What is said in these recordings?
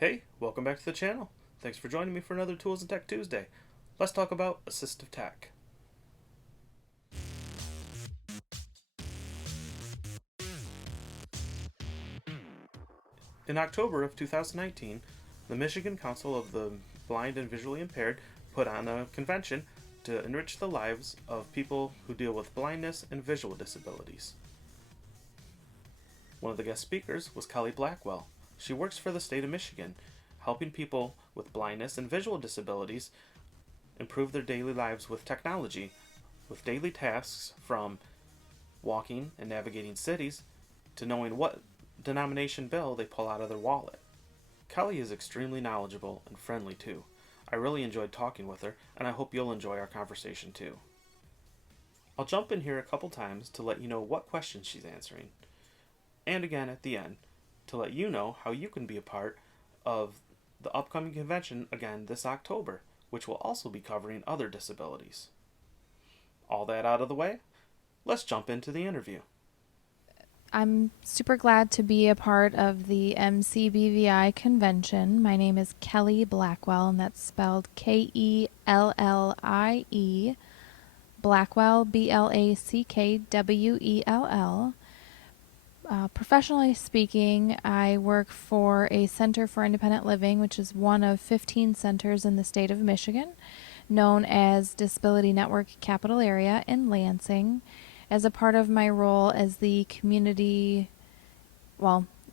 Hey, welcome back to the channel. Thanks for joining me for another Tools and Tech Tuesday. Let's talk about assistive tech. In October of 2019, the Michigan Council of the Blind and Visually Impaired put on a convention to enrich the lives of people who deal with blindness and visual disabilities. One of the guest speakers was Kellie Blackwell. She works for the state of Michigan, helping people with blindness and visual disabilities improve their daily lives with technology, with daily tasks from walking and navigating cities to knowing what denomination bill they pull out of their wallet. Kellie is extremely knowledgeable and friendly too. I really enjoyed talking with her, and I hope you'll enjoy our conversation too. I'll jump in here a couple times to let you know what questions she's answering, and again at the end to let you know how you can be a part of the upcoming convention again this October, which will also be covering other disabilities. All that out of the way, let's jump into the interview. I'm super glad to be a part of the MCBVI convention. My name is Kellie Blackwell, and that's spelled Kellie. Blackwell, Blackwell. Professionally speaking, I work for a Center for Independent Living, which is one of 15 centers in the state of Michigan, known as Disability Network Capital Area in Lansing. As a part of my role as the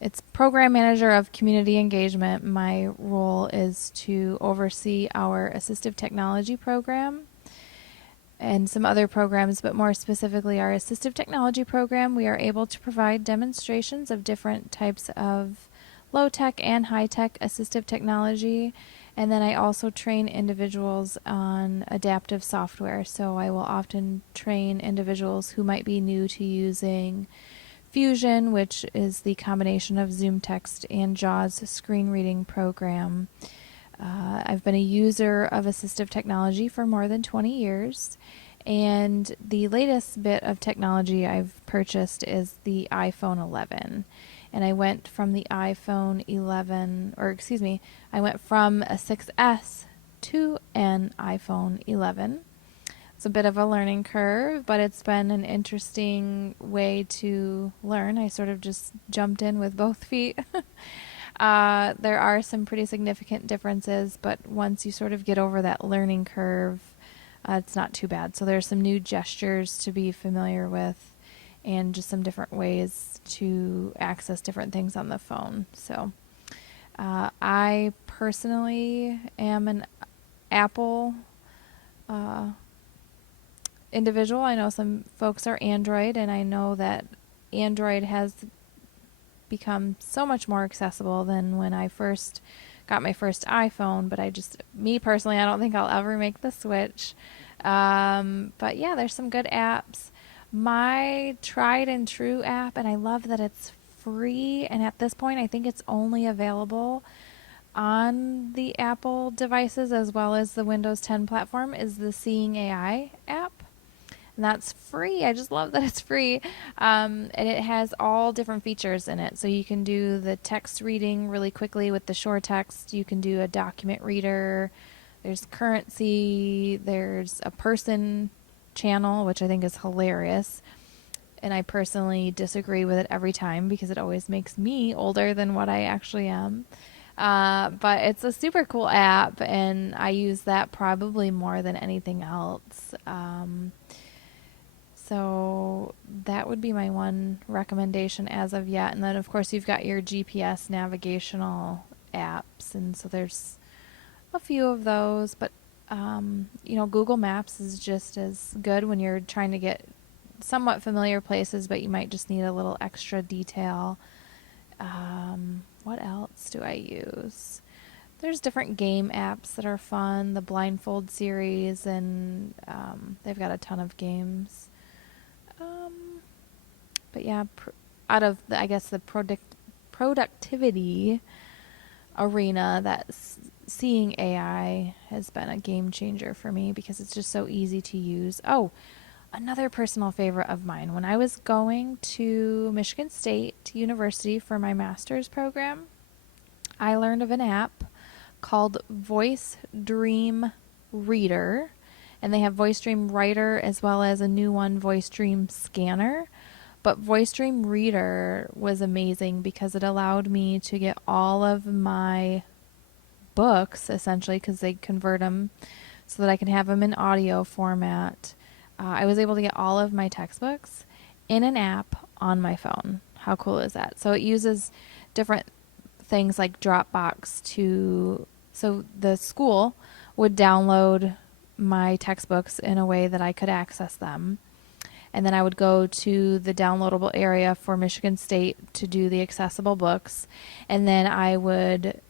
it's program manager of community engagement, my role is to oversee our assistive technology program and some other programs, but more specifically our assistive technology program. We are able to provide demonstrations of different types of low-tech and high-tech assistive technology. And then I also train individuals on adaptive software. So I will often train individuals who might be new to using Fusion, which is the combination of Zoom Text and JAWS screen reading program. I've been a user of assistive technology for more than 20 years, and the latest bit of technology I've purchased is the iPhone 11. And I went from the iPhone 11, or excuse me, I went from a 6S to an iPhone 11. It's a bit of a learning curve, but it's been an interesting way to learn. I sort of just jumped in with both feet. There are some pretty significant differences, but once you sort of get over that learning curve, it's not too bad. So there's some new gestures to be familiar with and just some different ways to access different things on the phone. So I personally am an Apple individual. I know some folks are Android, and I know that Android has become so much more accessible than when I first got my first iPhone. But me personally, I don't think I'll ever make the switch. But yeah, there's some good apps. My tried and true app, and I love that it's free, and at this point, I think it's only available on the Apple devices as well as the Windows 10 platform, is the Seeing AI app. And that's free. I just love that it's free. And it has all different features in it. So you can do the text reading really quickly with the short text. You can do a document reader. There's currency. There's a person channel, which I think is hilarious. And I personally disagree with it every time because it always makes me older than what I actually am. But it's a super cool app, and I use that probably more than anything else. So that would be my one recommendation as of yet. And then, of course, you've got your GPS navigational apps. And so there's a few of those. But, Google Maps is just as good when you're trying to get somewhat familiar places, but you might just need a little extra detail. What else do I use? There's different game apps that are fun, the Blindfold series, and they've got a ton of games. But yeah, out of I guess the productivity arena, that Seeing AI has been a game changer for me because it's just so easy to use. Oh, another personal favorite of mine. When I was going to Michigan State University for my master's program, I learned of an app called Voice Dream Reader, and they have Voice Dream Writer as well as a new one, Voice Dream Scanner. But Voice Dream Reader was amazing because it allowed me to get all of my books, essentially, because they convert them so that I can have them in audio format. I was able to get all of my textbooks in an app on my phone. How cool is that? So it uses different things like Dropbox to, so the school would download my textbooks in a way that I could access them. And then I would go to the downloadable area for Michigan State to do the accessible books. And then I would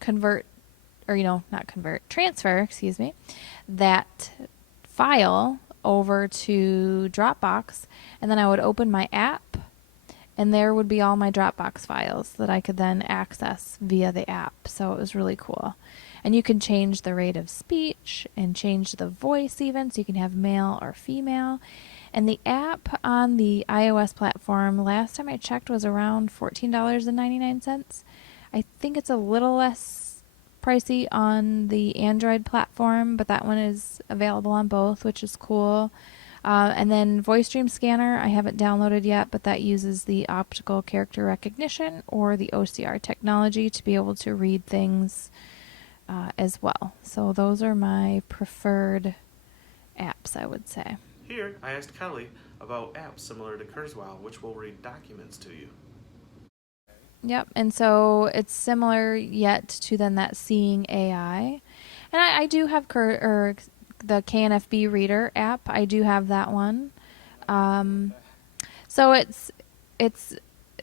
convert, or, not convert, transfer, excuse me, that file over to Dropbox. And then I would open my app, and there would be all my Dropbox files that I could then access via the app. So it was really cool. And you can change the rate of speech and change the voice even, so you can have male or female. And the app on the iOS platform, last time I checked, was around $14.99. I think it's a little less pricey on the Android platform, but that one is available on both, which is cool. And then Voice Dream Scanner, I haven't downloaded yet, but that uses the optical character recognition or the OCR technology to be able to read things as well. So those are my preferred apps, I would say. Here, I asked Kelly about apps similar to Kurzweil, which will read documents to you. Yep, and so it's similar yet to then that Seeing AI. And I do have the KNFB Reader app. I do have that one. So it's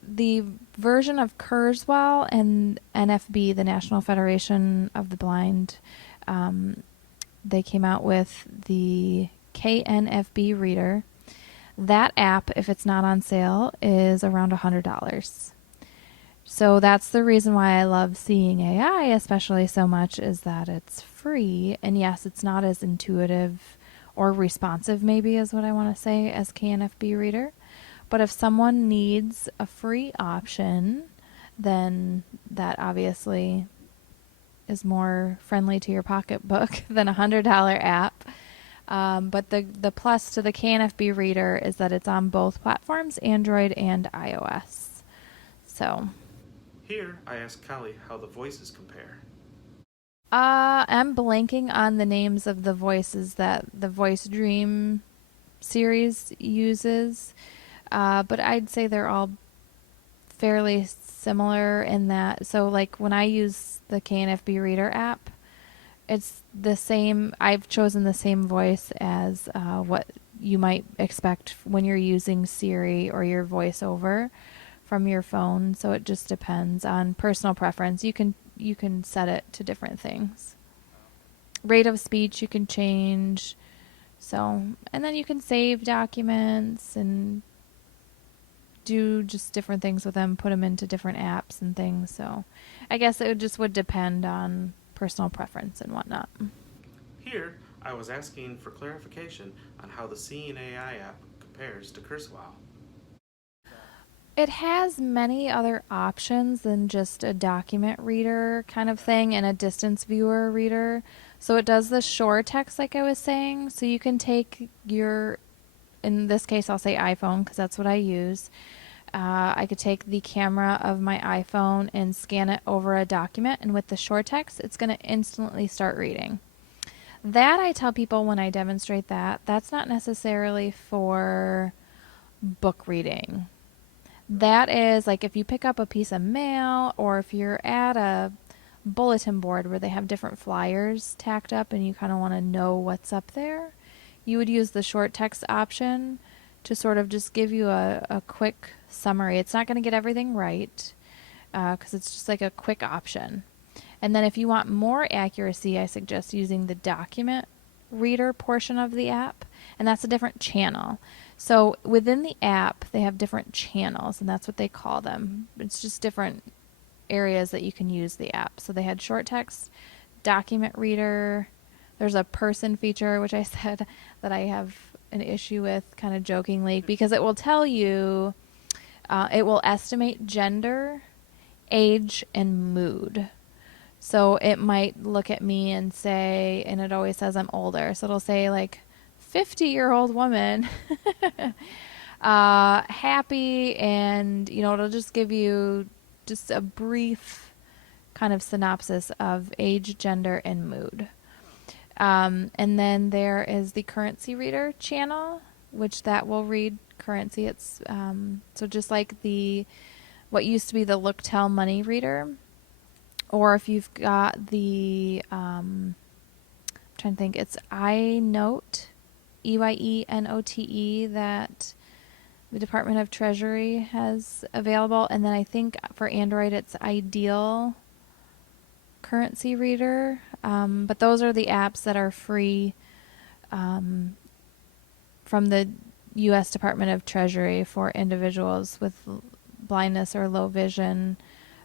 the version of Kurzweil and NFB, the National Federation of the Blind. They came out with the KNFB Reader. That app, if it's not on sale, is around $100. So that's the reason why I love Seeing AI especially so much, is that it's free. And yes, it's not as intuitive or responsive, maybe is what I want to say, as KNFB Reader. But if someone needs a free option, then that obviously is more friendly to your pocketbook than a $100 app. But the plus to the KNFB Reader is that it's on both platforms, Android and iOS. So Here, I asked Kelly how the voices compare. I'm blanking on the names of the voices that the Voice Dream series uses, but I'd say they're all fairly similar in that. So, like when I use the KNFB Reader app, it's the same. I've chosen the same voice as what you might expect when you're using Siri or your voiceover from your phone. So it just depends on personal preference. You can set it to different things. Rate of speech you can change. So, and then you can save documents and do just different things with them, put them into different apps and things. So I guess it just would depend on personal preference and whatnot. Here, I was asking for clarification on how the Seeing AI app compares to Kurzweil. It has many other options than just a document reader kind of thing and a distance viewer reader. So it does the shore text, like I was saying. So you can take your, in this case, I'll say iPhone because that's what I use. I could take the camera of my iPhone and scan it over a document, and with the short text, it's going to instantly start reading. That I tell people when I demonstrate that, that's not necessarily for book reading. That is like if you pick up a piece of mail or if you're at a bulletin board where they have different flyers tacked up and you kind of want to know what's up there, you would use the short text option to sort of just give you a quick summary. It's not going to get everything right because it's just like a quick option. And then if you want more accuracy, I suggest using the document reader portion of the app, and that's a different channel. So within the app, they have different channels, and that's what they call them. It's just different areas that you can use the app. So they had short text, document reader. There's a person feature, which I said that I have an issue with kind of jokingly because it will tell you, it will estimate gender age, and mood. So it might look at me and say, and it always says I'm older. So it'll say like 50-year-old woman, happy, and it'll just give you just a brief kind of synopsis of age, gender, and mood. And then there is the currency reader channel, which that will read currency. It's so just like the what used to be the Look Tell Money reader, or if you've got the I'm trying to think, it's iNote, EYENOTE, that the Department of Treasury has available, and then I think for Android it's Ideal Currency Reader. But those are the apps that are free from the U.S. Department of Treasury for individuals with blindness or low vision.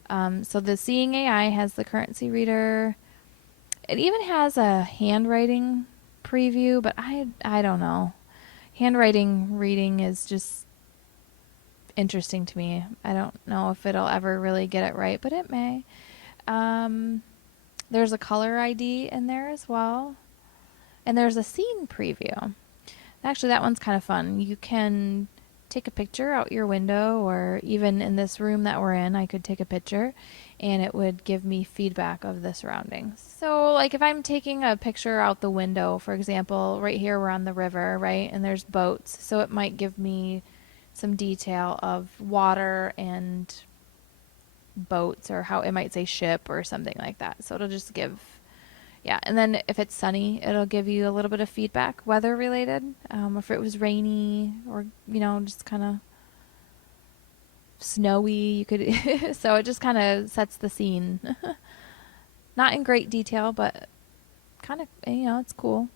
So the Seeing AI has the currency reader. It even has a handwriting preview, but I don't know. Handwriting reading is just interesting to me. I don't know if it'll ever really get it right, but it may. There's a color ID in there as well. And there's a scene preview. Actually, that one's kind of fun. You can take a picture out your window, or even in this room that we're in, I could take a picture and it would give me feedback of the surroundings. So like if I'm taking a picture out the window, for example, right here we're on the river, right? And there's boats. So it might give me some detail of water and boats, or how it might say ship or something like that. So it'll just give, yeah. And then if it's sunny, it'll give you a little bit of feedback, weather related. If it was rainy or, just kind of snowy, you could, so it just kind of sets the scene. Not in great detail, but kind of, it's cool.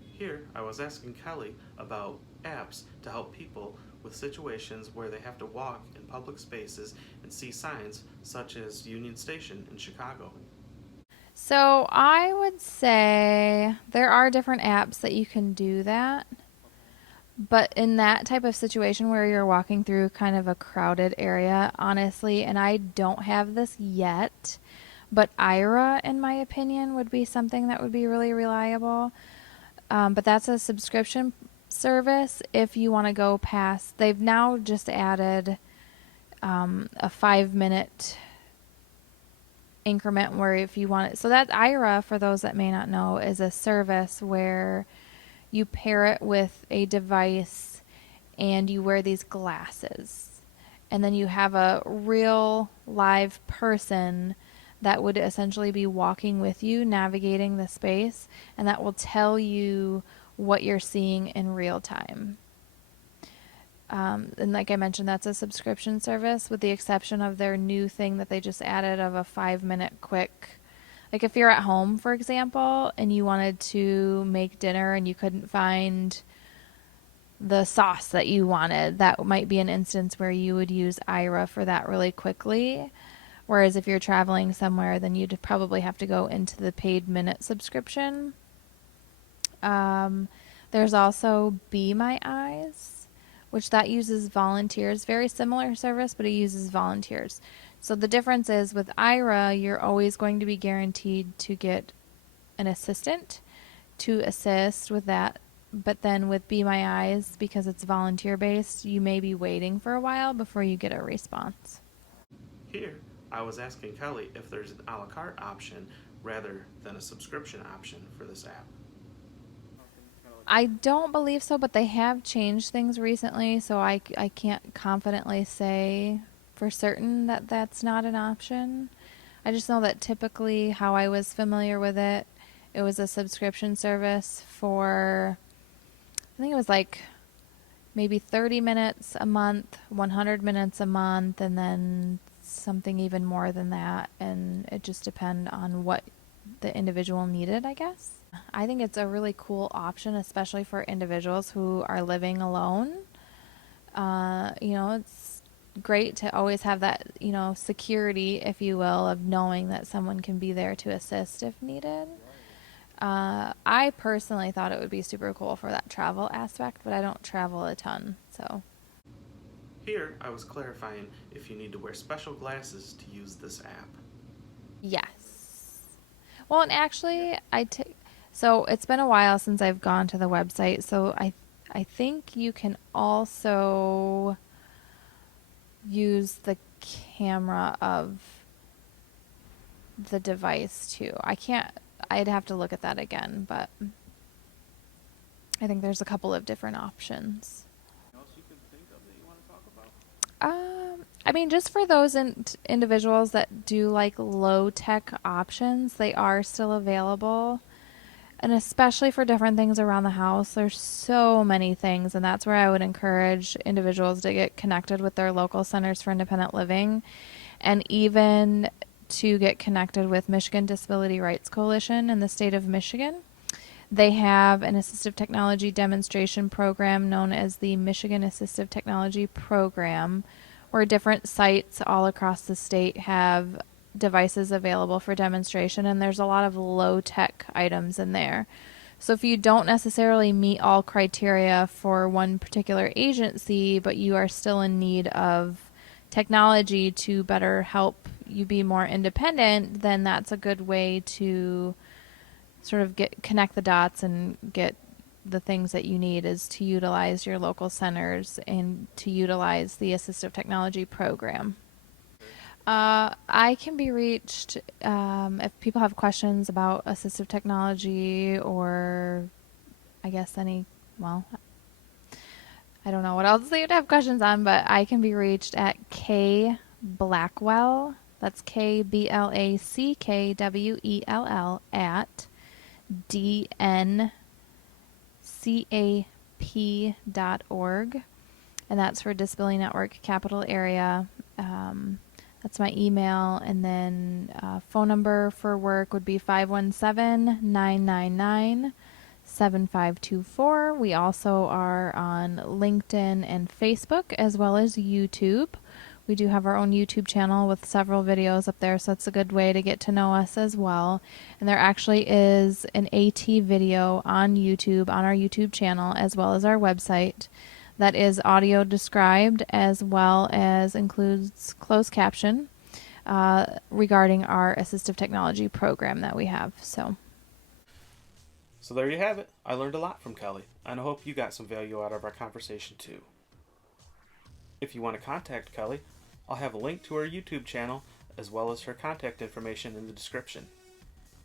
Here, I was asking Kellie about apps to help people with situations where they have to walk in public spaces and see signs, such as Union Station in Chicago. So I would say there are different apps that you can do that. But in that type of situation where you're walking through kind of a crowded area, honestly, and I don't have this yet, but Ira, in my opinion, would be something that would be really reliable. But that's a subscription service if you want to go past. They've now just added a 5-minute increment where if you want it. So that Ira, for those that may not know, is a service where you pair it with a device and you wear these glasses. And then you have a real live person that would essentially be walking with you, navigating the space, and that will tell you what you're seeing in real time. And like I mentioned, that's a subscription service, with the exception of their new thing that they just added of a 5-minute quick. Like if you're at home, for example, and you wanted to make dinner and you couldn't find the sauce that you wanted, that might be an instance where you would use Ira for that really quickly. Whereas if you're traveling somewhere, then you'd probably have to go into the paid minute subscription. There's also Be My Eyes, which that uses volunteers. Very similar service, but it uses volunteers. So the difference is with Ira, you're always going to be guaranteed to get an assistant to assist with that. But then with Be My Eyes, because it's volunteer based, you may be waiting for a while before you get a response. Here, I was asking Kellie if there's an a la carte option rather than a subscription option for this app. I don't believe so, but they have changed things recently, so I can't confidently say for certain that that's not an option. I just know that typically how I was familiar with it, it was a subscription service for, I think it was like maybe 30 minutes a month, 100 minutes a month, and then something even more than that. And it just depended on what the individual needed, I guess. I think it's a really cool option, especially for individuals who are living alone. It's great to always have that, security, if you will, of knowing that someone can be there to assist if needed. I personally thought it would be super cool for that travel aspect, but I don't travel a ton, so. Here, I was clarifying if you need to wear special glasses to use this app. Yes. Well, and actually, so it's been a while since I've gone to the website, so I think you can also use the camera of the device too. I'd have to look at that again, but I think there's a couple of different options. Anything else you could think of that you want to talk about? I mean, just for those individuals that do like low tech options, they are still available. And especially for different things around the house, there's so many things. And that's where I would encourage individuals to get connected with their local centers for independent living, and even to get connected with Michigan Disability Rights Coalition in the state of Michigan. They have an assistive technology demonstration program known as the Michigan Assistive Technology Program, where different sites all across the state have devices available for demonstration, and there's a lot of low-tech items in there. So if you don't necessarily meet all criteria for one particular agency, but you are still in need of technology to better help you be more independent, then that's a good way to sort of connect the dots and get the things that you need, is to utilize your local centers and to utilize the assistive technology program. I can be reached if people have questions about assistive technology, or I guess well, I don't know what else they'd have questions on, but I can be reached at K Blackwell. That's KBLACKWELL at dncap.org, and that's for Disability Network Capital Area. That's my email, and then phone number for work would be 517-999-7524. We also are on LinkedIn and Facebook, as well as YouTube. We do have our own YouTube channel with several videos up there, so it's a good way to get to know us as well. And there actually is an AT video on YouTube, on our YouTube channel, as well as our website, that is audio described, as well as includes closed caption regarding our assistive technology program that we have. So there you have it. I learned a lot from Kellie, and I hope you got some value out of our conversation too. If you want to contact Kellie, I'll have a link to her YouTube channel as well as her contact information in the description.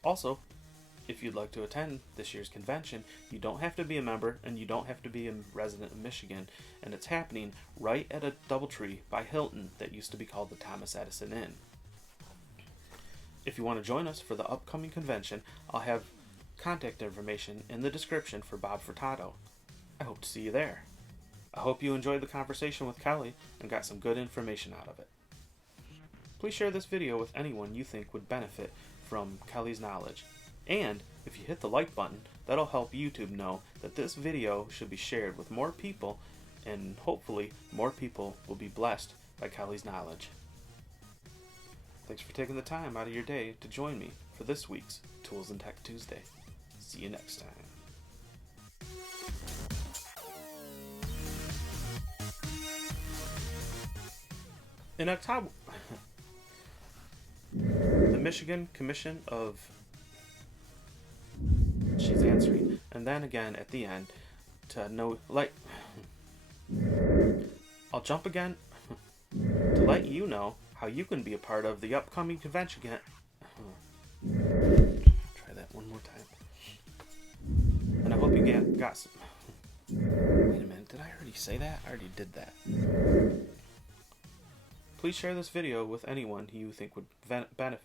Also, if you'd like to attend this year's convention, you don't have to be a member and you don't have to be a resident of Michigan, and it's happening right at a DoubleTree by Hilton that used to be called the Thomas Edison Inn. If you want to join us for the upcoming convention, I'll have contact information in the description for Bob Furtado. I hope to see you there. I hope you enjoyed the conversation with Kellie and got some good information out of it. Please share this video with anyone you think would benefit from Kellie's knowledge. And if you hit the like button, that'll help YouTube know that this video should be shared with more people, and hopefully more people will be blessed by Kellie's knowledge. Thanks for taking the time out of your day to join me for this week's Tools and Tech Tuesday. See you next time. In October, the Michigan Commission of... She's answering. And then again at the end to know, I'll jump again to let you know how you can be a part of the upcoming convention again. Try that one more time. And I hope you got some... Wait a minute, did I already say that? I already did that. Please share this video with anyone you think would benefit.